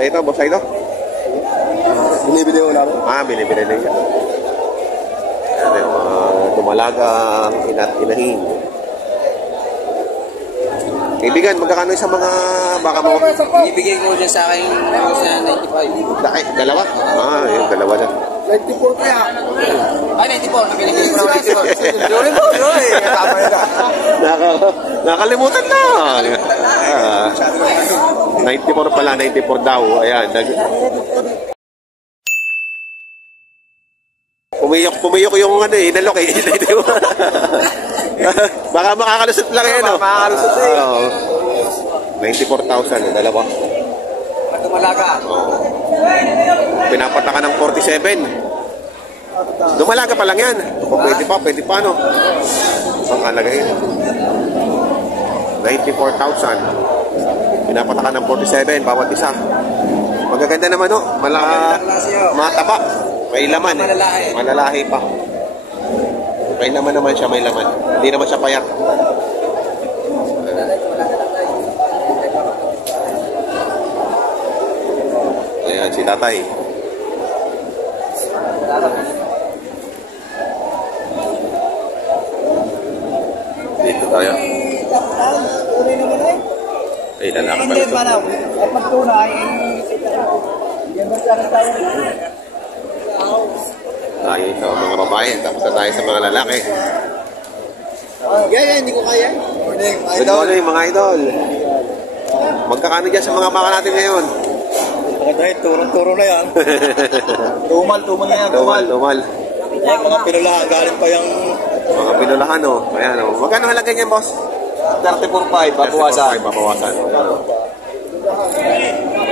ito, boss ito. Binibili ko namin. Binibili na siya. Ano yung dumalagang inahin. Kaibigan, magkakano sa mga baka mo? Ibigay ko dyan sa akin sa 95. Dalawa? Yun, dalawa na. 94 kaya. Ay, 94. Binigay ko na 94. Sorry po, sorry. Tama na. Nakalimutan na. 94 pala, 94 daw. Ayan. Pumiyok yung inalok eh. Baka makakalusot lang yan, no? Makakalusot eh. 94,000, dalawa. At Dumalaga. Pinapataka ng 47. Dumalaga pa lang yan. Pwede pa, no? Ang halaga yun. 94,000. Pinapataka ng 47, bawat isa. Magaganda naman, no? Mataba. May laman, eh. Malalahi pa. May laman naman siya, may laman. Hindi naman siya payat. Ayan, si tatay. Dito tayo. Ay, lalaki pa ito. At magtunay, Tayo sa mga babae, tapos na tayo sa mga lalaki. hindi ko kaya. Good morning, mga idol. Magkakano dyan sa mga baka natin ngayon? Dahil turong-turo na yan. Tumal na yan. Tumal. Mga pinulahan, galing pa yung... Mga pinulahan, oh. Ayan, oh. Magkano halaga niyan, boss? 34.5, babawasan. Babawasan.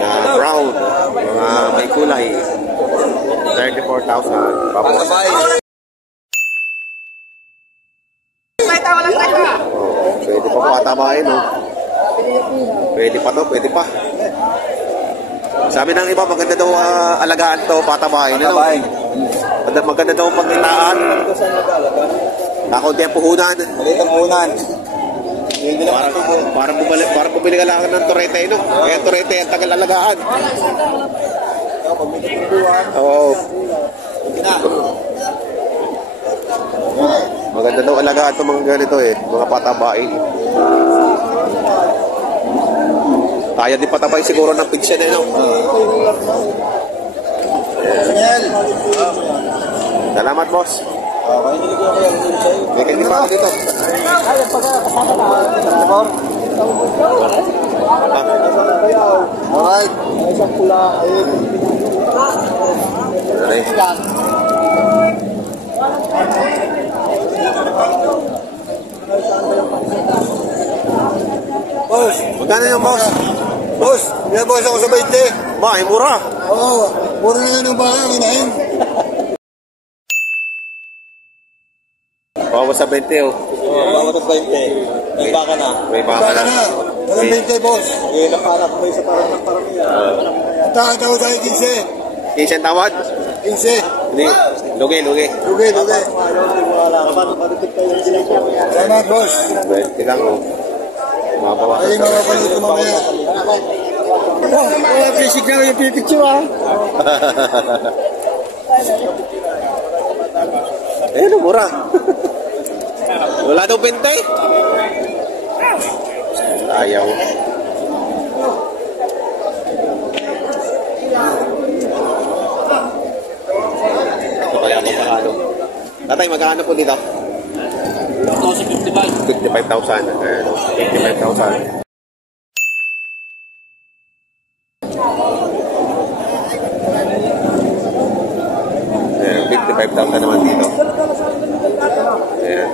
Mga brown, mga may kulay. 34,000. Babawasan. Pwede pa po atabahin, oh. Pwede pa. Sabi ng iba, maganda daw alagaan to, patabahin. Maganda daw pagkitaan. Nakaunti ang puhunan. Maliit ang puhunan. Para bumili ka lang ng Torete, no? Kaya Torete, ang tagal alagaan. Oo. Maganda daw alagaan itong mga ganito eh, mga patabain. Kaya din patabay siguro ng pigsyan eh, no? Salamat, boss. May kanya pa dito. Alright. Isang pula. Boss. Magkano yung boss? Boss, boss ako sa 20. Ba, ay mura. Oo, mura na yun ang baka, kinain. Bawa sa 20, oh. Oo, sa 20. May baka na. May baka na. Walang 20, boss. Yung nakalap ko sa parang. Tawad tayo 15. 15 ang tawad? 15. Hindi. Lugi. Salamat, boss. 20 lang, oh. Mabawasan. Ay, mapapalit ko mamaya. Wala basic na yung pipicture, ha? Eh, mura. Wala daw 20. Ayaw. Ito kaya magkakano. Tatay, magkano po dito? 55,000. 55,000. Ayan, 55,000 naman dito. Ayan.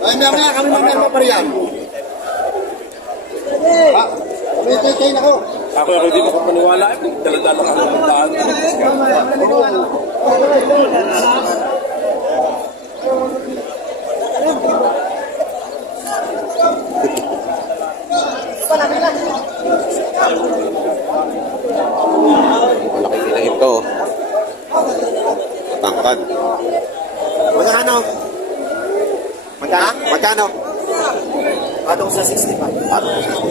Ay, mamaya kami magpapariyan. Ha? Kami na ko. Ako hindi ko paniwala. Dala-dala ka ng tahan. Malaki sila ito. Matangkad. Magkano? Magkano? Patong sa 65. Patong sa 65.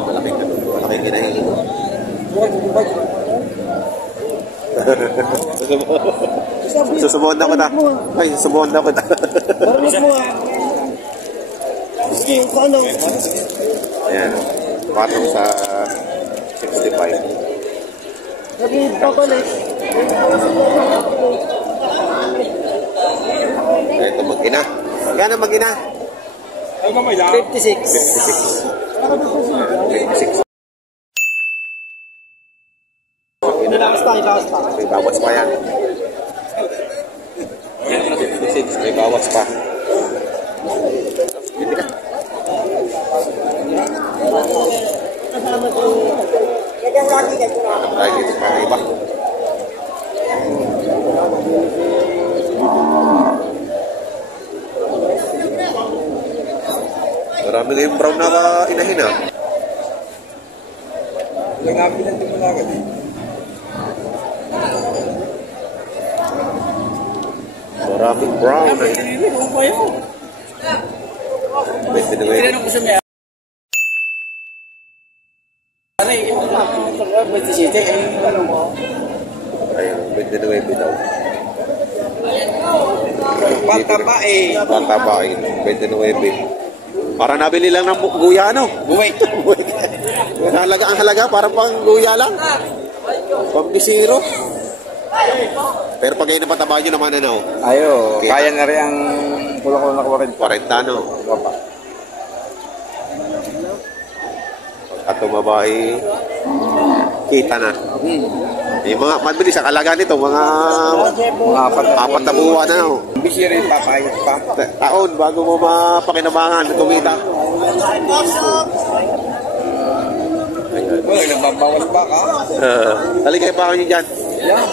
Malaking kinahin. Susubuhan na ko na. Ay, susubuhan na ko na. Ayan. Patong sa 65. Ito mag-ina. Yan ang mag-ina. 56. 56. Ilakas pa. May bawas pa yan. 56. May bawas pa. Hindi ka. Tayo dito pa iba. Marami na yung brown na inahin ah. Langapin ang tumulagan eh. Maraming brown na inahin. Pwede na ngayon. Tinanong ko sa niya. Ano eh? 27. Ano mo? Ayun, pwede na ngayon bitaw. Pataba eh. Pataba eh. Pwede na ngayon. Para nabili lang ng guya ano? Buway. Ang halaga, parang pang guya lang. Pambisiro. Pero pag ngayon napataba nyo naman ano? Ayo, kaya na rin ang kulang-kulang na 40 no? Papa. Pagka tumaba kita na. Yung mga mabilis ang halaga nito, mga apat na buwan na no? Bisira yung papayat pa. Taon bago mo mapakinabangan, kumita. Uy, nagbabawas pa ka. Taligay pa ako nyo dyan. Yan.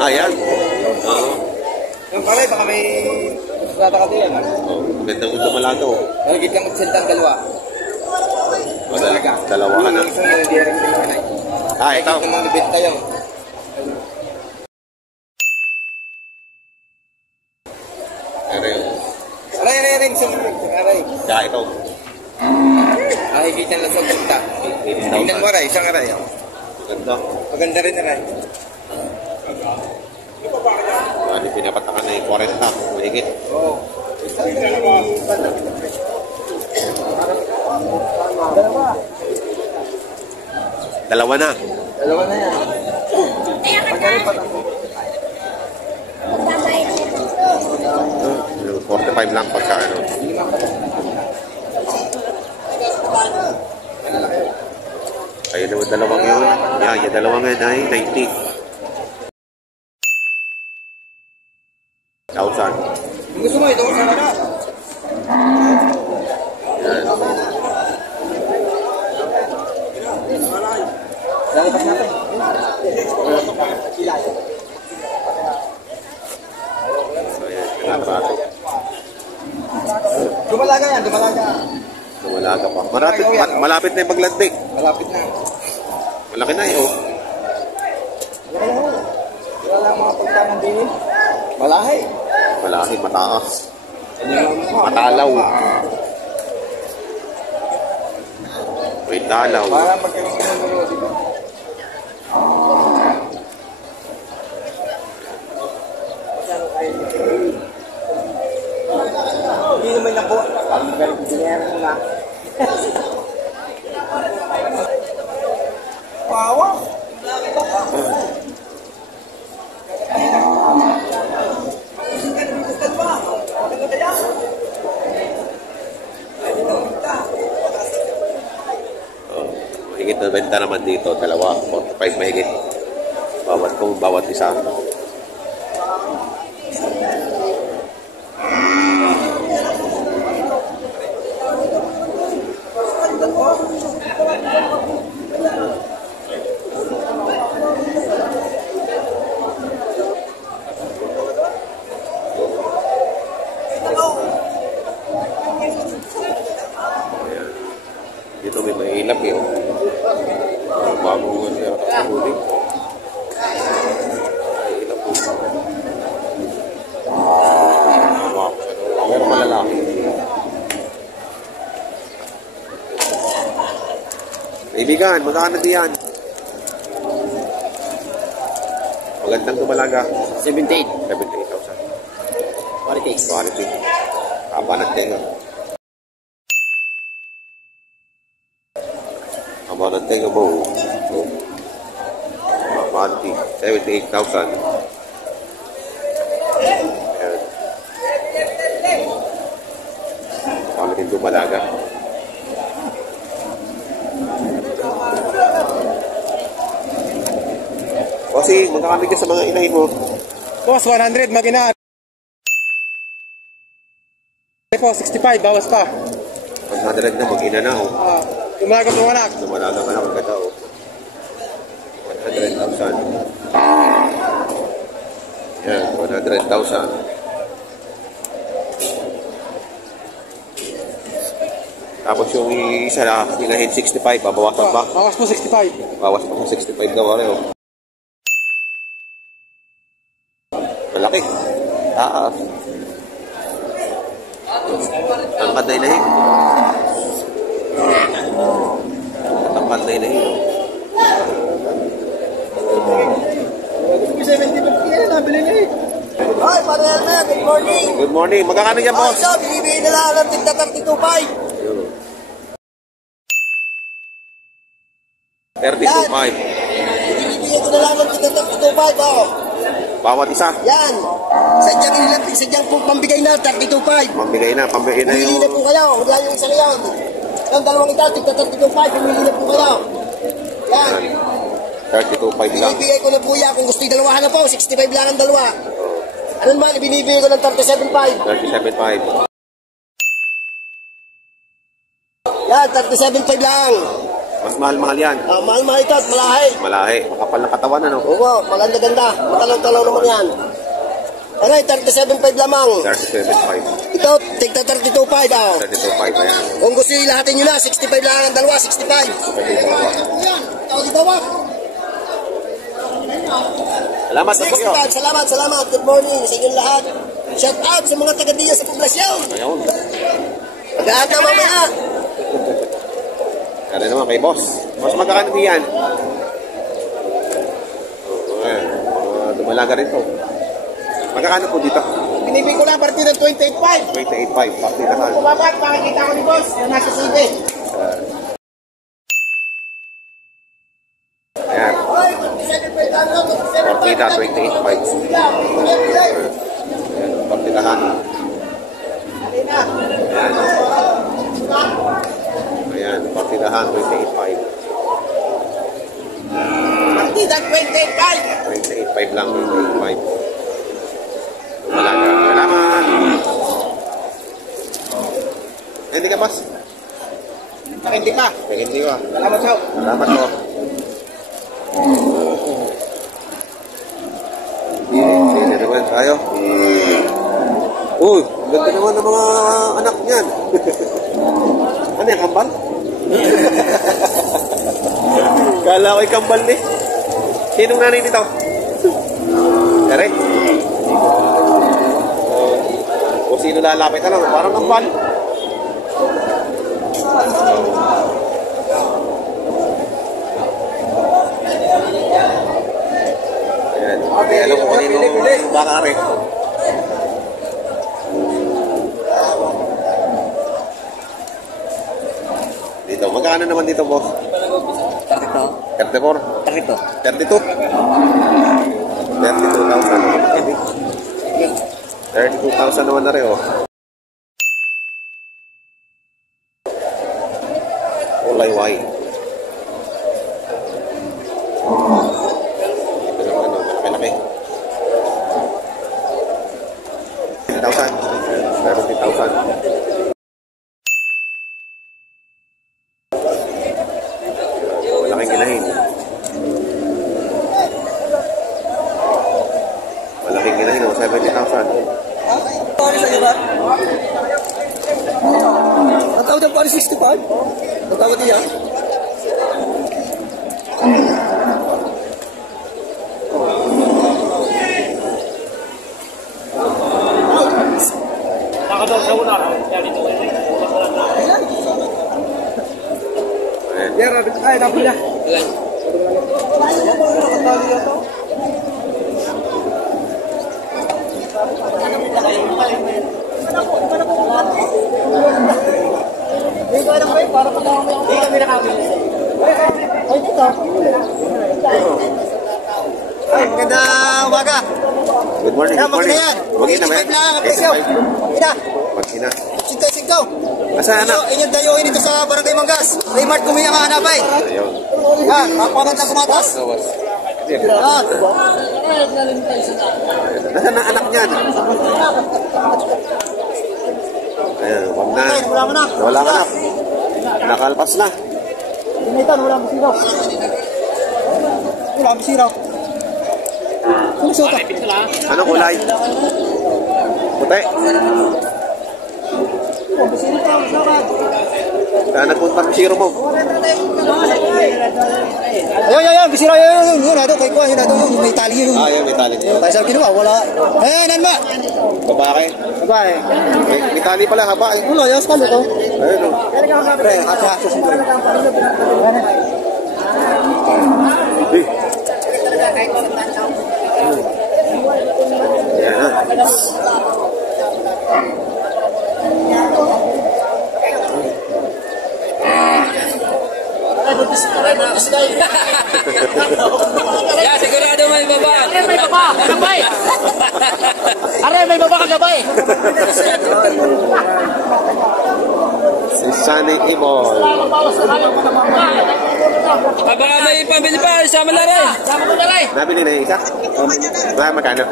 Ayan. Yung pare, baka may tatakati yan. Gandang dumalaga oh. Nagigit kang sentang dalawa. Dalawa ka na. Isang yun, hindi rin pinay. Ito. Nagigit kang nabit tayo. Aray. Ito. Nakikita lang sa punta. Tingnan mo aray, isang aray. Ganda. Maganda rin aray. Ano pinapatakan na yung 40. Mahigit. Oo. Dalawa na. Dalawa na yan. 45 lang pagka ano. Ayun naman dalawang yun. Yan, yung dalawang yun ay 90. 1,000. Kung gusto mo, ito ko sa harap. Yan. Lalipas natin. So yan, pinatrato. Dumalaga yan, dumalaga. Lumalaga pa. Malapit na yung maglandig. Malapit na. Malaki na yun. Wala mga pagtanong din. Malahi. Malaki, mataas. Matalaw. May dalaw. Para magkaroon ng gulo, di ba? Hindi naman ako. Ang galing dinero mo na. Pawa. Mahigit na benta naman dito. Dalawa, 45 mahigit. Bawat isa. Dito may mahilap yun. Bago nga siya nakahuli. kaibigan, magkano diyan? Magandang dumalaga. 78. 78,000. Qualities. Quality. Haba ng tenga. Haba ng tenga mo. Quality. 78,000. Ayan. Quality dumalaga. Kasi magkakami ka sa mga inahin mo. Boss, 100, magina. Po, 65, bawas pa. 100 na, mag-ina na, oh. Umaga po anak. Lumalaga ka na maganda, oh. 100,000. Yan, 100,000. Tapos yung isa na, inahin 65, babawasan pa. Bawas po 65. Bawas pa sa 65 daw, ano, oh. Malaki. Taas. Tangkad na inahin. Tangkad na inahin. Hi, Pare Elmer, good morning. Good morning. Magkakano yan, boss? So, binibigyan na lang ng tinta 32.5. 32.5. Binibigyan ko na lang ng tinta 32.5, oh. Bawat isa. Yan. Sadyang ilapit, sadyang po pambigay na, 32.5. Pambigay na Pumili yung... na po kayo, wala yung isang yan. Yung dalawang ito, tinta 32.5, pumili na po kayo. Yan. 32.5 lang. Binibigay ko na po yan, kung gusto yung dalawahan na po, 65 lang ang dalawa. Ano naman, binibigay ko ng 37.5. 37.5. Yan, 37.5 lang. Mas mahal yan. Mahal-mahal ito at malahi. Malahi. Makapal na katawan, ano? Oo, maganda-ganda. Matalaw-talaw naman yan. Aray, 37.5 lamang. 37.5. Ito, tigta 32.5 daw. 32.5 na yan. Kung gusto nyo lahatin nyo na, 65 lang ang dalawa, 65. Yan, ito, di ba wak? Salamat sa kuyo. Salamat. Good morning sa inyong lahat. Shout out sa mga taga-diya sa poblasyon. Ayun. Pag-ahat na mamaya. Kaya naman kay boss. Boss, magkakano diyan? Ayan. Dumalaga rin to. Magkakano po dito? Binibig ko lang partida ng 28.5. 28.5. Pati na kan. Kumabat, makikita ko ni boss na nasa CV. Ayan. Partida 28.5. Partidahan. Ayan. Ayan. Partidahan 28.5. Partida 28.5. 28.5 lang. 28.5. Dumalaga. Salamat. Hindi ka, boss? Hindi pa. Hindi ka. Salamat po. Salamat po. Sino naman tayo? Uy, ganda naman ng mga anak niyan. Ano yung kambal? Kala ko'y kambal ni. Sinong nanay nito? Kare? O sino lalapit? Ano? Parang kambal. Ayan. Hindi alam ko kanino bakari. Dito. Magkano naman dito, boss? 34? 32? 32,000 naman na rin, oh. Ulayway. Ito naman, ano, malaki-laki. 70,000. 70,000. Malaking ginahin. Malaking ginahin, oh, 70,000. Pare sa iba? Ang tawag ng pare 65? Ang tawag niya? Ayan. Ay, tapos na. Ay, maganda umaga. Good morning, good morning. Huwag ina, man. Ina, Huwag ina. singkaw. Asan anak? Inyong dayuin ito sa Barangay Manggas. Raymart Kumiyang hanapay. Ayun. Yan, kapagat na kumatas. Yan. Nasaan ang anak niyan? Ayan, huwag na. Ay, wala mo na. Wala ka na. Nakalpas na. Tinitan, wala mo siraw. Wala mo siraw. Kung suka. Ano kulay? Puti. Saan nagpunta ang siro mo? Ayun, bisira yun. Yun, ato, kay Kuya, yun, ato, yun, may tali yun. Ayun, may tali niya. Tayo sa kinuha, wala. Eh, nan ba? Babae. Babae. May tali pala, haba. Ulo, yos ka luto. Ayun o. Pre, hati-hati sa sila. Eh. Ayan. Ya, sigurado may baba. May baba, kagabay. Aray, may baba kagabay. Si Sunny Ibol. Baka may pambili pa, sama na rin. Nabili na yung isa? Magkano?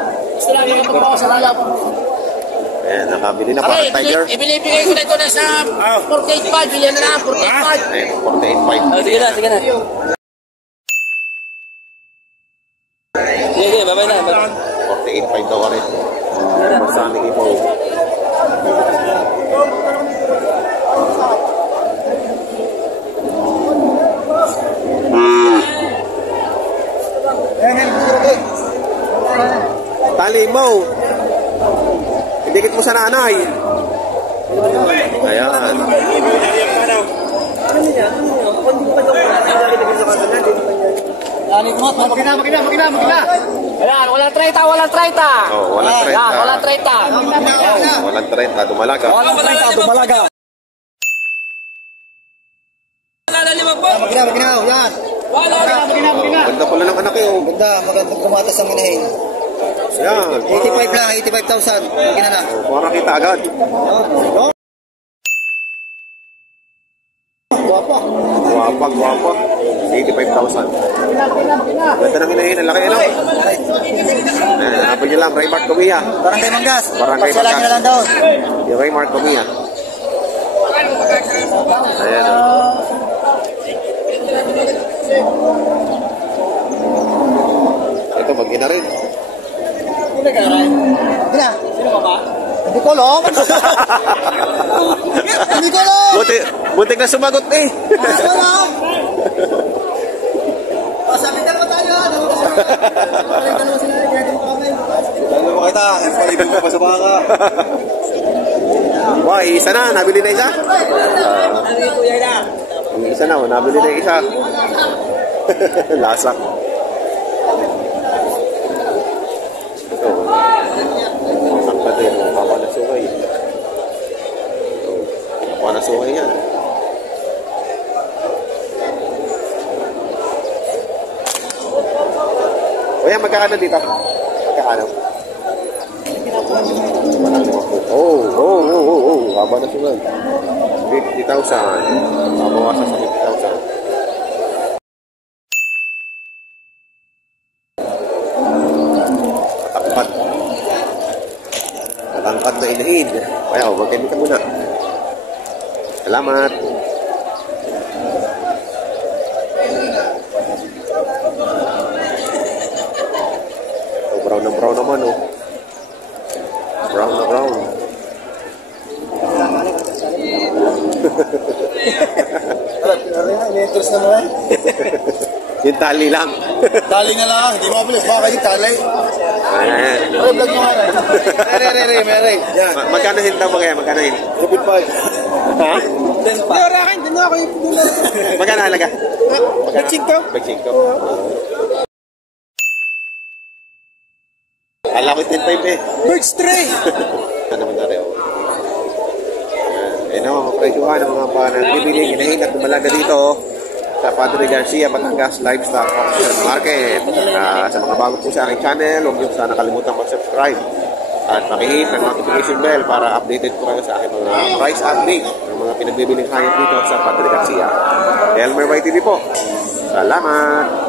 Ayan, nakabili na parang tiger. Ibinibigay ko na ito na sa 48.5. Bilyan na lang, 48.5. Ayan, 48.5. Oh, sige na, sige na. Sige, babay na. 48.5 daw ka rin. Sunny Ibol. Tali mo. Idikit mo sa nanay. Ayan. Magina. Ayan, walang 30. Oh, walang 30. Ayan, walang 30. Walang 30. Dumalaga. Walang 30, dumalaga. Wala lima po. Magina, yan. Wala. Ganda pala ng anak eh. Oh. Ganda, magandang kumatas ang inahin. Ayan. 85 lang, 85,000. Magina na. Para kita agad. Guwapa. 85,000. Ganda ng inahin. Ang laki ano? Ayan, hanapin nyo lang. Raymart Kumia. Barangay Manggas. Barangay Pagsalan nyo na lang doon. Yung Raymart Kumia. Ayan o. Ito, mag-ina rin. Gina. Sino ka ba? Hindi ko alam. Hindi ko alam. Buti na sumagot eh. Hindi ko alam. Sabi na pa tayo. Ano mo kita? Palibig ko pa sa baka. Wah, isa na. Nabili na isa. Isa na. Nabili na isa. Lasak. Ito. Sakta din. Kawa na sungay. Kawa na sungay yan. O yan, magkakano dito? Magkakano? Oh. Haba na sungay. 50,000. Mabawasan sa 50,000. Matangkad na inahin. Kaya, magkandi ka muna. Salamat. Oh, brown na brown naman, oh. Brown na brown. Ini-interest na naman. Yung tali lang. Tali na lang, hindi mo mabilis. Baka yung tali. Ayan. Vlog mo nga. Mere. Yan. Magkano hinta mo kaya? Magkano hinta? 2.5. Ha? Wala akin, din ako yung puno. Magkano halaga? Bagsing ko? Bagsing ko. Kala ko 10.5 eh. Birds tray. Ano naman na rin. Eh naman, magpresyuhan ng mga panang bibili, hinahin at dumalaga dito sa Padre Garcia, Batangas Livestock Auction Market. Sa mga bago po sa aking channel, huwag niyo sana kalimutan mag-subscribe at pakihit ng notification bell para updated po kayo sa aking mga price update ng mga pinagbibiling hayop dito sa Padre Garcia. Elmer YTV po. Salamat!